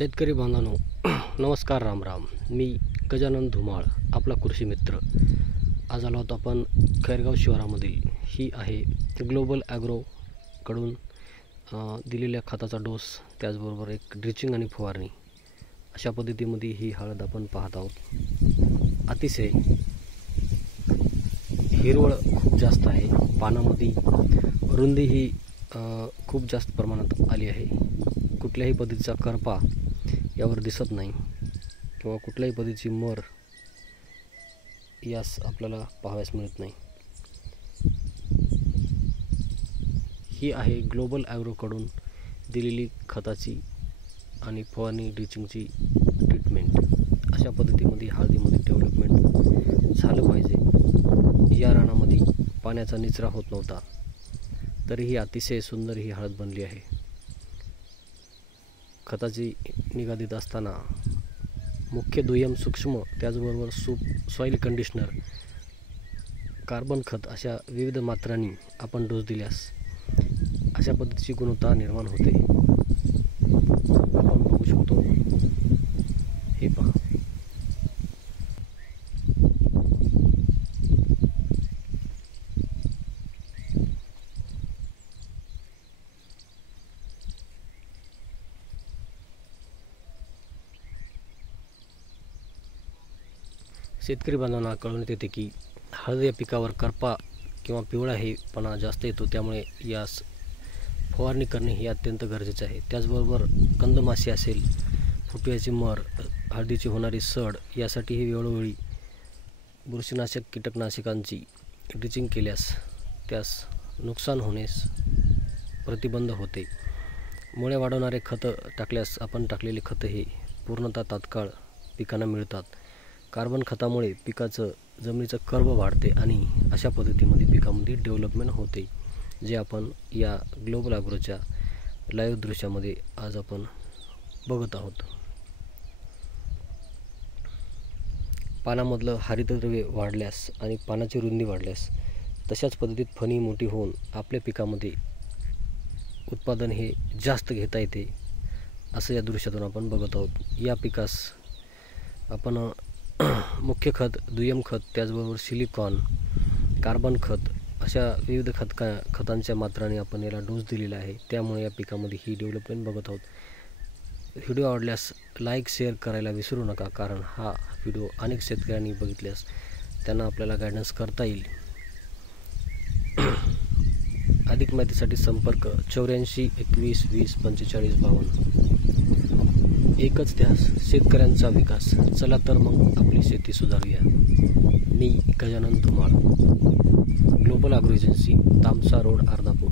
शेतकरी बांधवांनो, नमस्कार, राम राम. मी गजानन धुमाळ, आपला कृषी मित्र. आज आलो आहोत आपण खैरगाव शिवारामधील. ही आहे ग्लोबल ॲग्रोकडून दिलेल्या खताचा डोस, त्याचबरोबर एक ड्रिचिंग आणि फवारणी अशा पद्धतीमध्ये ही हळद आपण पाहत आहोत. अतिशय हिरवळ खूप जास्त आहे, पानामध्ये रुंदी ही खूप जास्त प्रमाणात आली आहे. कुठल्याही पद्धतीचा करपा यावर दिसत नाही किंवा कुठल्याही पद्धतीची मर यास आपल्याला पाहावयास मिळत नाही. ही आहे ग्लोबल ॲग्रोकडून दिलेली खताची आणि फवारणी ड्रिचिंगची ट्रीटमेंट. अशा पद्धतीमध्ये हळदीमध्ये डेव्हलपमेंट झालं पाहिजे. या रानामध्ये पाण्याचा निचरा होत नव्हता, तरीही अतिशय सुंदर ही हळद बनली आहे. खताची निगा देत असताना मुख्य, दुय्यम, सूक्ष्म, त्याचबरोबर सॉईल कंडिशनर, कार्बन खत अशा विविध मात्रांनी आपण डोस दिल्यास अशा पद्धतीची गुणवत्ता निर्माण होते. आपण बघू शकतो, हे पहा. शेतकरी बांधवांना कळून येते की हळद या पिकावर करपा किंवा पिवळा हेपणा जास्त येतो, त्यामुळे यास फवारणी करणे हे अत्यंत गरजेचे आहे. त्याचबरोबर कंदमाशी असेल, फुटव्याची मर, हळदीची होणारी सड यासाठीही वेळोवेळी बुरशीनाशक, कीटकनाशकांची ड्रिचिंग केल्यास त्यास नुकसान होण्यास प्रतिबंध होते. मुळे वाढवणारे खतं टाकल्यास आपण टाकलेले खतं हे पूर्णतः तात्काळ पिकांना मिळतात. कार्बन खतामुळे पिकाचं जमिनीचं कर्ब वाढते आणि अशा पद्धतीमध्ये पिकामध्ये डेव्हलपमेंट होते, जे आपण या ग्लोबल ॲग्रोच्या लाईव्ह दृश्यामध्ये आज आपण बघत आहोत. पानामधलं हरितद्रव्य वाढल्यास आणि पानाची रुंदी वाढल्यास तशाच पद्धतीत फणी मोठी होऊन आपल्या पिकामध्ये उत्पादन हे जास्त घेता येते, असं या दृश्यातून आपण बघत आहोत. या पिकास आपण मुख्य खत, दुय्यम खत, त्याचबरोबर सिलिकॉन, कार्बन खत अशा विविध खतांच्या मात्राने आपण याला डोस दिलेला आहे. त्यामुळे या पिकामध्ये ही डेव्हलपमेंट बघत आहोत. व्हिडिओ आवडल्यास लाईक, शेअर करायला विसरू नका, कारण हा व्हिडिओ अनेक शेतकऱ्यांनी बघितल्यास त्यांना आपल्याला गायडन्स करता येईल. अधिक माहितीसाठी संपर्क 84 21 20 45 52. एकच ध्यास, शेतकऱ्यांचा विकास. चला तर मग आपली शेती सुधारूया. मी Gajanan Dhumal, global agro agency, Tamsa road, Ardhapur.